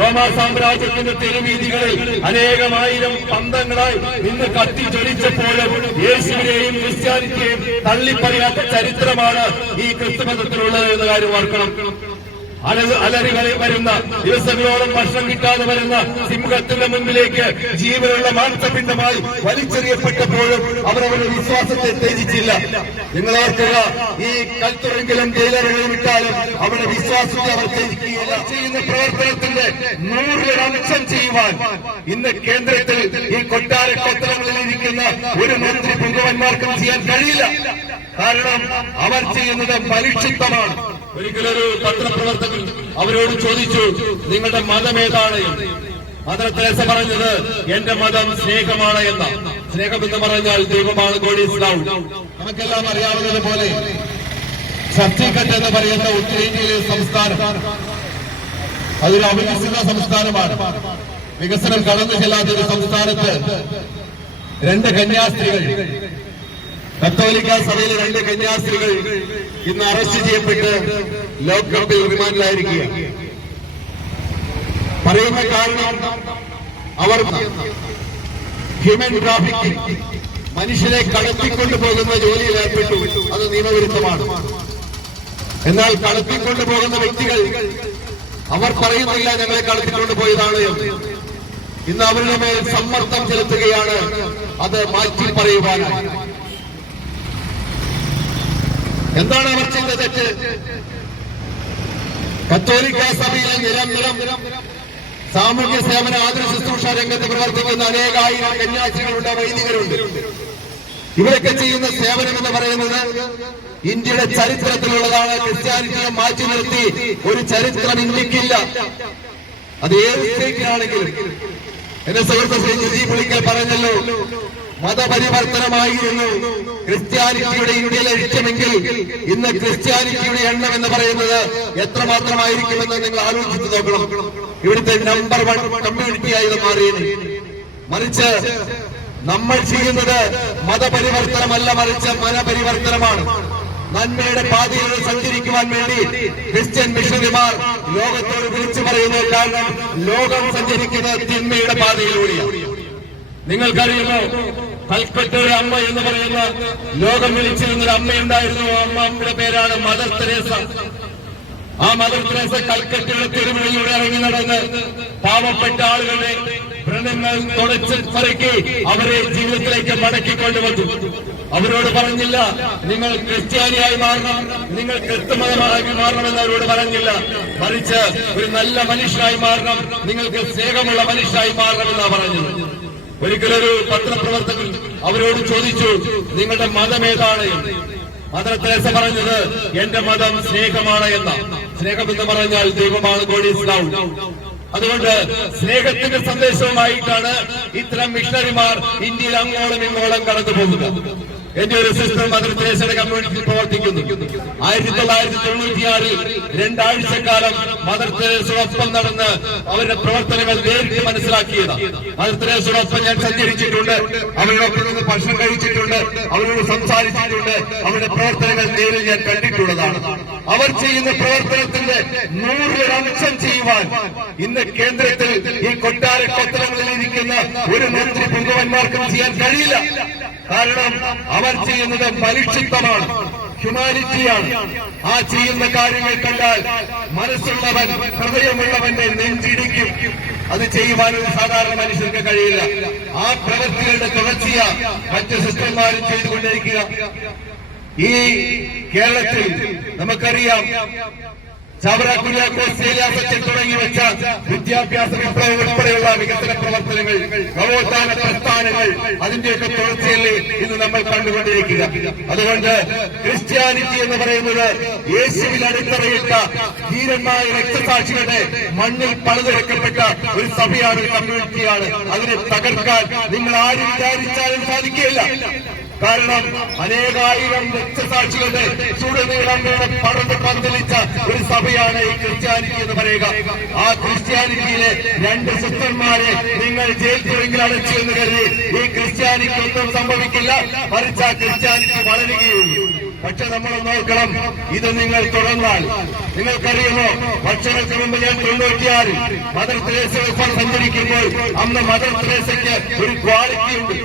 റോമാ സാമ്രാജ്യത്തിന്റെ തെരുവീതികളിൽ അനേകമായിരം പന്തങ്ങളായി നിന്ന് കത്തിച്ചൊലിച്ചപ്പോഴും യേശുവിനെയും ക്രിസ്ത്യാനിറ്റിയെയും തള്ളിപ്പറയാത്ത ചരിത്രമാണ് ഈ ക്രിസ്തുമതത്തിലുള്ളത് എന്ന കാര്യം ഓർക്കണം. അല- അലറി വരുന്ന ദിവസങ്ങളോളം ഭക്ഷണം കിട്ടാതെ വരുന്ന സിംഹത്തിന്റെ മുൻപിലേക്ക് ജീവനുള്ള മാംസപിണ്ഡമായി വലിച്ചെറിയപ്പെട്ടപ്പോഴും അവർ അവരുടെ വിശ്വാസത്തെ ത്യജിച്ചില്ല. നിങ്ങൾ ഓർക്കുക ഈ കൽത്തുറെങ്കിലും ജയിലറുകളും ഇട്ടാലും അവരുടെ വിശ്വാസത്തെ അവർ ത്യജിക്കുകയില്ല. ചെയ്യുന്ന പ്രവർത്തനത്തിന്റെ നൂറിലംശം ചെയ്യുവാൻ ഇന്ന് കേന്ദ്രത്തിൽ ഈ കൊട്ടാര കൊത്തളങ്ങളിൽ ഇരിക്കുന്ന ഒരു മന്ത്രി ഭഗവാന്മാർക്കും ചെയ്യാൻ കഴിയില്ല. കാരണം അവർ ചെയ്യുന്നത് പരിക്ഷിപ്തമാണ് ഒരിക്കലൊരു പത്രപ്രവർത്തകൻ അവരോട് ചോദിച്ചു നിങ്ങളുടെ മതം ഏതാണ്? മദർ തെരേസ പറഞ്ഞത് എന്റെ മതം സ്നേഹമാണ് എന്ന. സ്നേഹം എന്ന് പറഞ്ഞാൽ ദൈവമാണ് കോടി ഇസ്ലാം നമുക്കെല്ലാം അറിയാവുന്നത് പോലെ ഛത്തീഗഡ് എന്ന് പറയുന്ന ഉത്തരേന്ത്യയിലെ സംസ്ഥാനം അതൊരു അവികസിത സംസ്ഥാനമാണ്. വികസനം കടന്നു ചെല്ലാത്ത ഒരു സംസ്ഥാനത്ത് രണ്ട് കന്യാസ്ത്രീകൾ കത്തോലിക്ക സഭയിലെ രണ്ട് കന്യാസ്ത്രീകൾ ഇന്ന് അറസ്റ്റ് ചെയ്യപ്പെട്ട് ലോക്കപ്പിൽ റിമാൻഡിലായിരിക്കുക പറയുന്ന കാരണം അവർ ഹ്യൂമൻ ട്രാഫിക് മനുഷ്യരെ കടത്തിക്കൊണ്ടു പോകുന്ന ജോലിയിൽ ഏർപ്പെട്ടു അത് നിയമവിരുദ്ധമാണ്. എന്നാൽ കടത്തിക്കൊണ്ടു പോകുന്ന വ്യക്തികൾ അവർ പറയുന്നില്ല ഞങ്ങളെ കടത്തിക്കൊണ്ടു പോയതാണ് ഇന്ന് അവരുടെ മേൽ സമ്മർദ്ദം ചെലുത്തുകയാണ്. അത് മാറ്റി പറയുവാനായി എന്താണ് അവർ ചെയ്ത തെറ്റ്? കത്തോലിക്ക സഭയിലെ നിരന്തരം സാമൂഹ്യ സേവന ആതുര ശുശ്രൂഷ രംഗത്ത് പ്രവർത്തിക്കുന്ന അനേകായിരം കന്യാസികളുണ്ട് വൈദികരുണ്ട്. ഇവരൊക്കെ ചെയ്യുന്ന സേവനം എന്ന് പറയുന്നത് ഇന്ത്യയുടെ ചരിത്രത്തിലുള്ളതാണ്. ക്രിസ്ത്യാനിറ്റിയെ മാറ്റി നിർത്തി ഒരു ചരിത്രം ഇന്ത്യക്കില്ല അത് ഏത് ആണെങ്കിലും എന്റെ സുഹൃത്ത് ശ്രീ ജിജി പുളിക്കൽ പറഞ്ഞല്ലോ മതപരിവർത്തനമായിരുന്നു. ക്രിസ്ത്യാനിറ്റിയുടെ ഇന്ത്യയിലെ ലക്ഷ്യമെങ്കിൽ ഇന്ന് ക്രിസ്ത്യാനിറ്റിയുടെ എണ്ണം എന്ന് പറയുന്നത് എത്രമാത്രമായിരിക്കുമെന്ന് നിങ്ങൾ ആലോചിച്ചു നോക്കണം. ഇവിടുത്തെ നമ്പർ വൺ കമ്മ്യൂണിറ്റി ആയി മാറിയത് മറിച്ച് നമ്മൾ ചെയ്യുന്നത് മതപരിവർത്തനമല്ല മറിച്ച് മനപരിവർത്തനമാണ്. നന്മയുടെ പാതയിൽ സഞ്ചരിക്കുവാൻ വേണ്ടി ക്രിസ്ത്യൻ മിഷണറിമാർ ലോകത്തോട് വിളിച്ചു പറയുന്നത് കാരണം ലോകം സഞ്ചരിക്കുന്നത് തിന്മയുടെ പാതയിലൂടെയാണ്. നിങ്ങൾക്കറിയുമോ? കൽക്കട്ടയുടെ അമ്മ എന്ന് പറയുന്ന ലോകം വിളിച്ചിരുന്ന ഒരു അമ്മയുണ്ടായിരുന്നു. ആ അമ്മയുടെ പേരാണ് മദർ തെരേസ. ആ മദർ തെരേസ കൽക്കട്ടയുടെ തെരുവിളിലൂടെ ഇറങ്ങി നടന്ന് പാവപ്പെട്ട ആളുകളുടെ വ്രണങ്ങൾ തുടച്ച് പറക്കി അവരെ ജീവിതത്തിലേക്ക് മടക്കി കൊണ്ടുവന്നു. അവരോട് പറഞ്ഞില്ല നിങ്ങൾ ക്രിസ്ത്യാനിയായി മാറണം നിങ്ങൾ ക്രിസ്തുമതമായി മാറണമെന്ന് അവരോട് പറഞ്ഞില്ല. മറിച്ച് ഒരു നല്ല മനുഷ്യനായി മാറണം നിങ്ങൾക്ക് സ്നേഹമുള്ള മനുഷ്യനായി മാറണമെന്നാണ് പറഞ്ഞത്. ഒരിക്കലൊരു പത്രപ്രവർത്തകൻ അവരോട് ചോദിച്ചു നിങ്ങളുടെ മതം ഏതാണ്? മദർ തെരേസ പറഞ്ഞത് എന്റെ മതം സ്നേഹമാണ് എന്ന. സ്നേഹം എന്ന് പറഞ്ഞാൽ ദൈവമാണ് ഗോഡ് അതുകൊണ്ട് സ്നേഹത്തിന്റെ സന്ദേശവുമായിട്ടാണ് ഇത്തരം മിഷണറിമാർ ഇന്ത്യയിൽ അങ്ങോളം ഇങ്ങോളം കടന്നു പോകുന്നത് എന്റെ ഒരു സിസ്റ്റർ മദർ കമ്മ്യൂണിറ്റി പ്രവർത്തിക്കുന്നു. ആയിരത്തി തൊള്ളായിരത്തി തൊണ്ണൂറ്റിയാറിൽ രണ്ടാഴ്ചക്കാലം മദർ തെരേസയോടൊപ്പം നടന്ന് അവരുടെ പ്രവർത്തനങ്ങൾ നേരിട്ട് മനസ്സിലാക്കിയത്. മദർ തെരേസയോടൊപ്പം ഞാൻ സഞ്ചരിച്ചിട്ടുണ്ട്. അവരോടൊപ്പം നിന്ന് ഭക്ഷണം കഴിച്ചിട്ടുണ്ട്. അവരോട് സംസാരിച്ചിട്ടുണ്ട്. അവരുടെ പ്രവർത്തനങ്ങൾ നേരിൽ ഞാൻ കണ്ടിട്ടുള്ളതാണ്. അവർ ചെയ്യുന്ന പ്രവർത്തനത്തിന്റെ നൂറിലൊരംശം ചെയ്യുവാൻ ഇന്ന് കേന്ദ്രത്തിൽ ഈ കൊട്ടാര ക്ഷേത്രങ്ങളിൽ ഇരിക്കുന്ന ഒരു മന്ത്രി പുങ്കവന്മാർക്കും ചെയ്യാൻ കഴിയില്ല. കാരണം അവർ ചെയ്യുന്നത് പരിക്ഷിപ്തമാണ് ഹ്യൂമാനിറ്റിയാണ്. ആ ചെയ്യുന്ന കാര്യങ്ങൾ കണ്ടാൽ മനസ്സുള്ളവൻ ഹൃദയമുള്ളവന്റെ നെഞ്ചിടിക്കും. അത് ചെയ്യുവാനും സാധാരണ മനുഷ്യർക്ക് കഴിയില്ല. ആ പ്രവൃത്തികളുടെ തുടർച്ചയ മറ്റ് സിസ്റ്റർമാരും ചെയ്തുകൊണ്ടിരിക്കുക. ഈ കേരളത്തിൽ നമുക്കറിയാം ചവറ തുടങ്ങി വെച്ച വിദ്യാഭ്യാസ വിപ്ലവം ഉൾപ്പെടെയുള്ള വികസന പ്രവർത്തനങ്ങൾ നവോത്ഥാന പ്രസ്ഥാനങ്ങൾ അതിന്റെയൊക്കെ തുടർച്ചയല്ലേ ഇന്ന് നമ്മൾ കണ്ടുകൊണ്ടിരിക്കുക. അതുകൊണ്ട് ക്രിസ്ത്യാനിറ്റി എന്ന് പറയുന്നത് യേശുവിൽ അടിത്തറയിട്ട ധീരന്മായ രക്തസാക്ഷികളുടെ മണ്ണിൽ പണിതെടുക്കപ്പെട്ട ഒരു സഭയാണ് കമ്മ്യൂണിറ്റിയാണ്. അതിനെ തകർക്കാൻ നിങ്ങൾ ആരും വിചാരിച്ചാലും സാധിക്കില്ല കാരണം അനേകായിരം രക്തസാക്ഷികളുടെ ചുടുനീളം വീണ് പടർന്ന് പന്തലിച്ച ഒരു സഭയാണ് ഈ ക്രിസ്ത്യാനിറ്റി എന്ന് പറയുക. ആ ക്രിസ്ത്യാനിറ്റിയിലെ രണ്ട് സിസ്റ്റർമാരെ നിങ്ങൾ ജയിൽ തുറങ്കിൽ അടച്ചു എന്ന് കരുതി ഈ ക്രിസ്ത്യാനിക്ക് ഒന്നും സംഭവിക്കില്ല. മറിച്ച് ആ ക്രിസ്ത്യാനിറ്റി വളരുകയുള്ളൂ പക്ഷെ നമ്മൾ നോക്കണം ഇത് നിങ്ങൾ തുടർന്നാൽ. നിങ്ങൾക്കറിയുമോ? വർഷങ്ങൾക്ക് മുമ്പ് ഞാൻ തൊണ്ണൂറ്റിയാറിൽ മദർ തെരേസ സഞ്ചരിക്കുമ്പോൾ അന്ന് മദർ തെരേസയ്ക്ക് ഒരു ക്വാളിറ്റി ഉണ്ട്.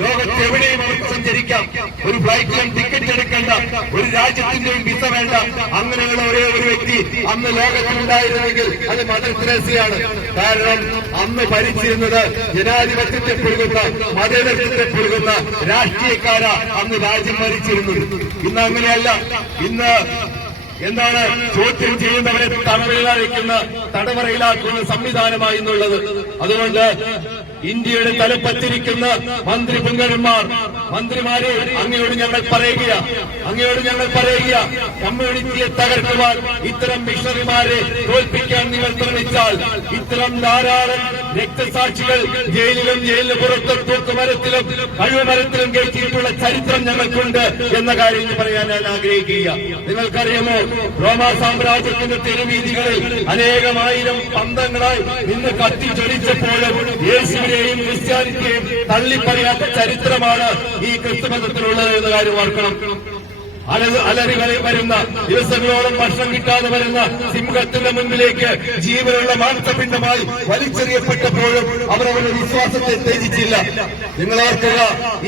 ലോകത്ത് എവിടെയും അവർക്ക് സഞ്ചരിക്കാം. ഒരു ഫ്ലൈറ്റിലും ടിക്കറ്റ് എടുക്കേണ്ട. ഒരു രാജ്യത്തിന്റെയും വിസ വേണ്ട. അങ്ങനെയുള്ള ഒരേ ഒരു വ്യക്തി അന്ന് ലോകത്തിലുണ്ടായിരുന്നെങ്കിൽ അത് മദർ തെരേസയാണ് കാരണം അന്ന് ഭരിച്ചിരുന്നത് ജനാധിപത്യത്തെ പുഴുകുന്ന മതേതരത്തെ പുഴുകുന്ന രാഷ്ട്രീയക്കാരാ അന്ന് രാജ്യം ഭരിച്ചിരുന്നത്. ഇന്ന് അങ്ങനെയല്ല. ഇന്ന് എന്താണ് ചോദ്യം ചെയ്യുന്നവരെ തടവിലാക്കുന്ന തടവറയിലാക്കുന്ന സംവിധാനമായി എന്നുള്ളത്. അതുകൊണ്ട് ഇന്ത്യയുടെ തലപ്പത്തിരിക്കുന്ന മന്ത്രി പുങ്കന്മാർ മന്ത്രിമാരെ അങ്ങയോട് ഞങ്ങൾ പറയുക അങ്ങയോട് ഞങ്ങൾ പറയുക കമ്മ്യൂണിറ്റിയെ തകർക്കുവാൻ ഇത്തരം മിഷണറിമാരെ തോൽപ്പിക്കാൻ നിങ്ങൾ ശ്രമിച്ചാൽ ഇത്തരം ധാരാളം രക്തസാക്ഷികൾ ജയിലിലും ജയിലിന് പുറത്തും തൂക്കുമരത്തിലും കഴിവുമരത്തിലും കയറ്റിയിട്ടുള്ള ചരിത്രം ഞങ്ങൾക്കുണ്ട് എന്ന കാര്യം പറയാൻ ഞാൻ ആഗ്രഹിക്കുക നിങ്ങൾക്കറിയാമോ റോമാ സാമ്രാജ്യത്തിന്റെ തെരുവീതികളിൽ അനേകമായിരം പന്തങ്ങളായി നിന്ന് കത്തിച്ചൊലിച്ചപ്പോഴും യേശുവിനെയും ക്രിസ്ത്യാനിറ്റിയെയും തള്ളിപ്പറയാത്ത ചരിത്രമാണ് ഈ ക്രിസ്തുമതത്തിലുള്ളത് എന്ന കാര്യം ഓർക്കണം. അലറി വരുന്ന ദിവസങ്ങളോളം ഭക്ഷണം കിട്ടാതെ വരുന്ന സിംഹത്തിന്റെ മുൻപിലേക്ക് ജീവനുള്ള മാംസപിണ്ഡമായി വലിച്ചെറിയപ്പെട്ടപ്പോഴും അവർ അവരുടെ വിശ്വാസത്തെ ത്യജിച്ചില്ല. നിങ്ങൾ ഓർക്കുക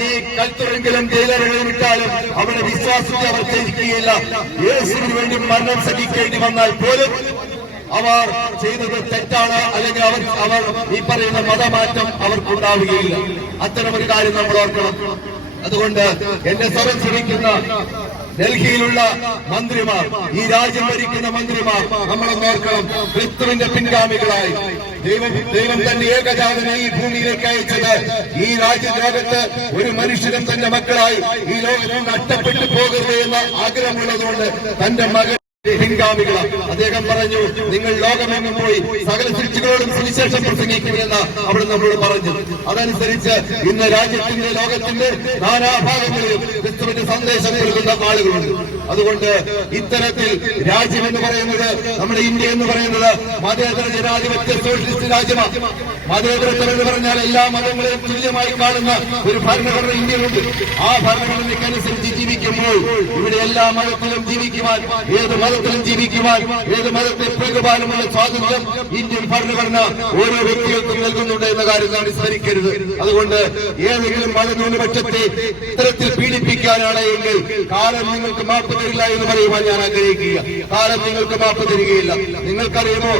ഈ കൽത്തുറെങ്കിലും ജയിലറുകളിൽ വിട്ടാലും അവരുടെ വിശ്വാസത്തെ അവർ ത്യജിക്കുകയില്ല. യേശുവിന് വേണ്ടി മരണം സഹിക്കേണ്ടി വന്നാൽ പോലും അവർ ചെയ്തത് തെറ്റാണ് അല്ലെങ്കിൽ അവർ അവർ ഈ പറയുന്ന മതമാറ്റം അവർക്കുണ്ടാവുകയില്ല. അത്തരം ഒരു കാര്യം നമ്മൾ ഓർക്കണം. അതുകൊണ്ട് എന്റെ സ്വരം ഡൽഹിയിലുള്ള മന്ത്രിമാർ ഈ രാജ്യം ഭരിക്കുന്ന മന്ത്രിമാർ നമ്മളെ നോക്കണം ക്രിസ്തുവിന്റെ പിൻഗാമികളായി. ദൈവം ദൈവം തന്നെ ഏകജാതനെ ഈ ഭൂമിയിലേക്ക് അയച്ചത്. ഈ രാജ്യത്തിനകത്ത് ഒരു മനുഷ്യനും തന്റെ മക്കളായി ഈ ലോകത്തിൽ നഷ്ടപ്പെട്ടു പോകരുത് എന്ന ആഗ്രഹമുള്ളതുകൊണ്ട് തന്റെ മകൻ പിൻഗാമികളാണ് അദ്ദേഹം പറഞ്ഞു നിങ്ങൾ ലോകമെങ്ങും പോയി സകല സൃഷ്ടികളോടും സുവിശേഷം പ്രസംഗിക്കുമെന്ന് അവിടെ നമ്മളോട് പറഞ്ഞു. അതനുസരിച്ച് ഇന്ന് രാജ്യത്തിന്റെ ലോകത്തിന്റെ നാനാഭാഗങ്ങളിലും ക്രിസ്തുവിന്റെ സന്ദേശം നൽകുന്ന ആളുകളുണ്ട്. അതുകൊണ്ട് ഇത്തരത്തിൽ രാജ്യം എന്ന് പറയുന്നത് നമ്മുടെ ഇന്ത്യ എന്ന് പറയുന്നത് മതേതര ജനാധിപത്യ സോഷ്യലിസ്റ്റ് രാജ്യമാണ് മതേതരത്വം എന്ന് പറഞ്ഞാൽ എല്ലാ മതങ്ങളെയും തുല്യമായി കാണുന്ന ഒരു ഭരണഘടന ഇന്ത്യയിലുണ്ട്. ആ ഭരണഘടനയ്ക്കനുസരിച്ച് ജീവിക്കുമ്പോൾ ഇവിടെ എല്ലാ മതത്തിലും ജീവിക്കുവാൻ ഏത് മതത്തിലും ജീവിക്കുവാൻ ഏത് മതത്തെ പ്രകപാലമുള്ള സ്വാതന്ത്ര്യം ഇന്ത്യൻ ഭരണഘടന ഓരോ വ്യക്തികൾക്കും നൽകുന്നുണ്ട് എന്ന കാര്യം നാം വിസ്മരിക്കരുത്. അതുകൊണ്ട് ഏതെങ്കിലും മതന്യൂനപക്ഷത്തെ ഇത്തരത്തിൽ പീഡിപ്പിക്കാനാണ് എങ്കിൽ കാലം നിങ്ങൾക്ക് മാപ്പ് തരില്ല എന്ന് പറയുവാൻ ഞാൻ ആഗ്രഹിക്കുക കാലം നിങ്ങൾക്ക് മാപ്പ് തരികയില്ല. നിങ്ങൾക്കറിയുമോ?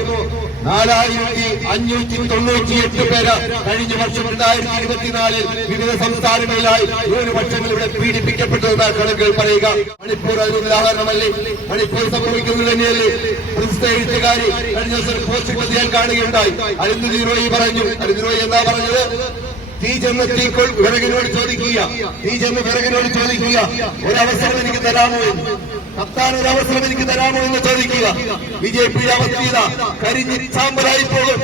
നാലായിരത്തി അഞ്ഞൂറ്റി തൊണ്ണൂറ്റി എട്ട് പേര് കഴിഞ്ഞ വർഷം രണ്ടായിരത്തി ഇരുപത്തിനാലിൽ വിവിധ സംസ്ഥാനങ്ങളിലായി ന്യൂനപക്ഷങ്ങൾ ഇവിടെ പീഡിപ്പിക്കപ്പെട്ടതെന്ന കണക്കുകൾ പറയുക. മണിപ്പൂർ അതിന് ഉദാഹരണമല്ലേ? മണിപ്പൂർ സംഭവിക്കുന്നത് തന്നെയല്ലേ? പ്രസിദ്ധ എഴുത്തുകാരി കഴിഞ്ഞ ദിവസം പോസ്റ്റ് ചെയ്യാൻ കാണുകയുണ്ടായി. അരുന്ധതി റോയി പറഞ്ഞു. അരുന്ധതി റോയി എന്താ പറഞ്ഞത്? തീ ചെന്ന് തീക്കൊൾ വിറകിനോട് ചോദിക്കുക. നീ ചെന്ന് വിറകിനോട് ചോദിക്കുക. ഒരവസരം എനിക്ക് തരാമോ എന്ന്. കത്താൻ ഒരു അവസരം എനിക്ക് തരാമോ എന്ന് ചോദിക്കുക. ബി ജെ പിയുടെ അവസ്ഥ കരിഞ്ഞ് ചാമ്പലായി പോകും.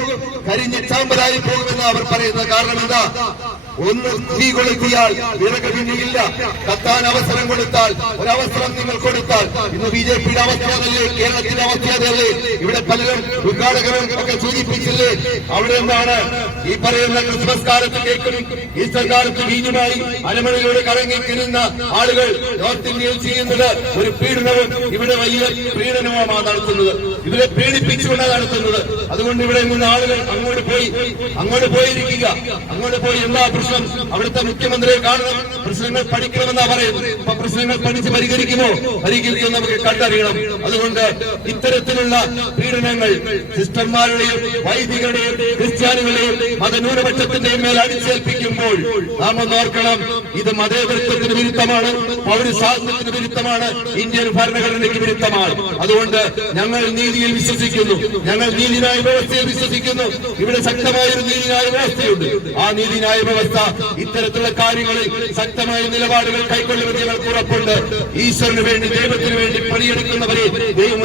കരിഞ്ഞ് ചാമ്പലായി പോകുമെന്ന് അവർ പറയുന്ന കാരണം എന്താ? ഒന്ന് തീ കൊളുത്തിയാൽ വിറക് പിന്നെയില്ല കത്താൻ അവസരം കൊടുത്താൽ ഒരവസരം നിങ്ങൾ കൊടുത്താൽ. ഇന്ന് ബി ജെ പിയുടെ അവസ്ഥ അതല്ലേ കേരളത്തിന്റെ അവസ്ഥ അതല്ലേ ഇവിടെ പലരും ഉദ്ഘാടകരും ഒക്കെ സൂചിപ്പിച്ചില്ലേ? അവിടെ എന്താണ്? ഈ പറയുന്ന ക്രിസ്മസ് കാലത്ത് കേൾക്കും. ഈസ്റ്റർ കാലത്ത് വീഞ്ഞുമായി അരമണയിലൂടെ കറങ്ങി തിരുന്ന ആളുകൾ നോർത്ത് ഇന്ത്യയിൽ ചെയ്യുന്നത് ഒരു പീഡനവും ഇവിടെ വലിയ പീഡനവുമാണ് നടത്തുന്നത്. ഇവരെ പീഡിപ്പിച്ചുകൊണ്ടാണ് നടത്തുന്നത് അതുകൊണ്ട് ഇവിടെ നിന്ന് ആളുകൾ അങ്ങോട്ട് പോയി അങ്ങോട്ട് പോയിരിക്കുക. അങ്ങോട്ട് പോയി എന്താ പ്രശ്നം? അവിടുത്തെ മുഖ്യമന്ത്രിയെ കാണണം. പ്രശ്നങ്ങൾ പഠിക്കണമെന്നാ പറയുന്നത്. അപ്പൊ പ്രശ്നങ്ങൾ പഠിച്ച് പരിഹരിക്കുമോ? പരിഹരിക്കുമോ നമുക്ക് കണ്ടറിയണം അതുകൊണ്ട് ഇത്തരത്തിലുള്ള പീഡനങ്ങൾ സിസ്റ്റർമാരുടെയും വൈദികരുടെയും ക്രിസ്ത്യാനികളുടെയും മതന്യൂനപക്ഷത്തിന്റെയും മേൽ അടിച്ചേൽപ്പിക്കുമ്പോൾ നാം ഒന്ന് ഓർക്കണം. ഇത് മതേതരത്വത്തിന് വിരുദ്ധമാണ് പൗരസ്വാതന്ത്ര്യത്തിന് വിരുദ്ധമാണ് ഇന്ത്യൻ ഭരണഘടനയ്ക്ക് വിരുദ്ധമാണ്. അതുകൊണ്ട് ഞങ്ങൾ നീതിയിൽ വിശ്വസിക്കുന്നു ഞങ്ങൾ നീതിന്യായ വ്യവസ്ഥയിൽ വിശ്വസിക്കുന്നു. ഇവിടെ ശക്തമായ ഒരു നീതിന്യായ വ്യവസ്ഥയുണ്ട്. ആ നീതിന്യായ വ്യവസ്ഥ ഇത്തരത്തിലുള്ള കാര്യങ്ങളിൽ ശക്തമായ നിലപാടുകൾ കൈക്കൊള്ളുമെന്ന് ഞങ്ങൾക്ക് ഉറപ്പുണ്ട്. ഈശ്വരന് വേണ്ടി ദൈവത്തിന് വേണ്ടി പണിയെടുക്കുന്നവരെ ദൈവം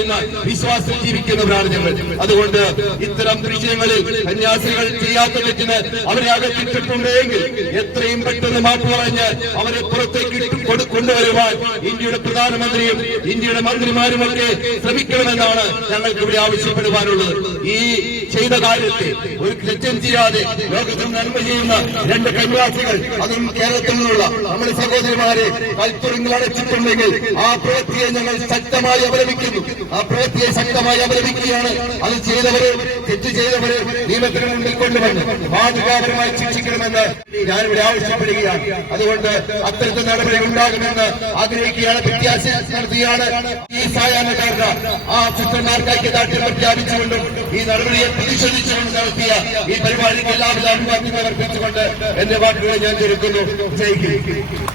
എന്ന വിശ്വാസം ജീവിക്കുന്നവരാണ് ഞങ്ങൾ. അതുകൊണ്ട് ഇത്തരം വിഷയങ്ങളിൽ കന്യാസികൾ ചെയ്യാത്ത തെറ്റിന് അവരെ അകറ്റിട്ടുണ്ടെങ്കിൽ എത്രയും പെട്ടെന്ന് മാപ്പ് പറഞ്ഞ് അവരെ പുറത്തേക്ക് കൊണ്ടുവരുവാൻ ഇന്ത്യയുടെ പ്രധാനമന്ത്രിയും ഇന്ത്യയുടെ മന്ത്രിമാരും ഒക്കെ ശ്രമിക്കണമെന്നാണ് ഞങ്ങൾക്ക് ഇവിടെ ആവശ്യപ്പെടുവാനുള്ളത്. ഈ ചെയ്ത കാര്യത്തെ ഒരു തെറ്റും ചെയ്യാതെ ലോകത്തിന് നന്മ ചെയ്യുന്ന രണ്ട് കന്യാസികൾ അതും കേരളത്തിൽ നിന്നുള്ള നമ്മുടെ സഹോദരിമാരെ കൽപ്പുറങ്ങൾ അടച്ചിട്ടുണ്ടെങ്കിൽ ആ പ്രവൃത്തിയെ ഞങ്ങൾ ശക്തമായി അപലപിക്കുന്നു. ആ ശക്തമായി അപലപിക്കുകയാണ് അത് ചെയ്തവരെ തെറ്റ് ചെയ്തവരെ നിയമത്തിന് മുന്നിൽ കൊണ്ടുവന്ന് മാതൃകാപരമായി ശിക്ഷിക്കണമെന്ന് ഇവിടെ ആവശ്യപ്പെടുകയാണ്. അതുകൊണ്ട് അത്തരത്തിൽ നടപടി ഉണ്ടാകുമെന്ന് ആഗ്രഹിക്കുകയാണ് പ്രത്യാശ നടത്തിയാണ് ഈ സായാഹ്നക്കാർക്ക്. ആ സിസ്റ്റർമാർക്ക് ഐക്യദാർഢ്യം പ്രഖ്യാപിച്ചുകൊണ്ടും ഈ നടപടിയെ പ്രതിഷേധിച്ചുകൊണ്ട് നടത്തിയ ഈ പരിപാടിക്ക് എല്ലാവിധ അഭിവാദ്യങ്ങൾ അർപ്പിച്ചുകൊണ്ട് എന്റെ വാക്കുകളെ ഞാൻ ചുരുക്കുന്നു. ജയിക്കും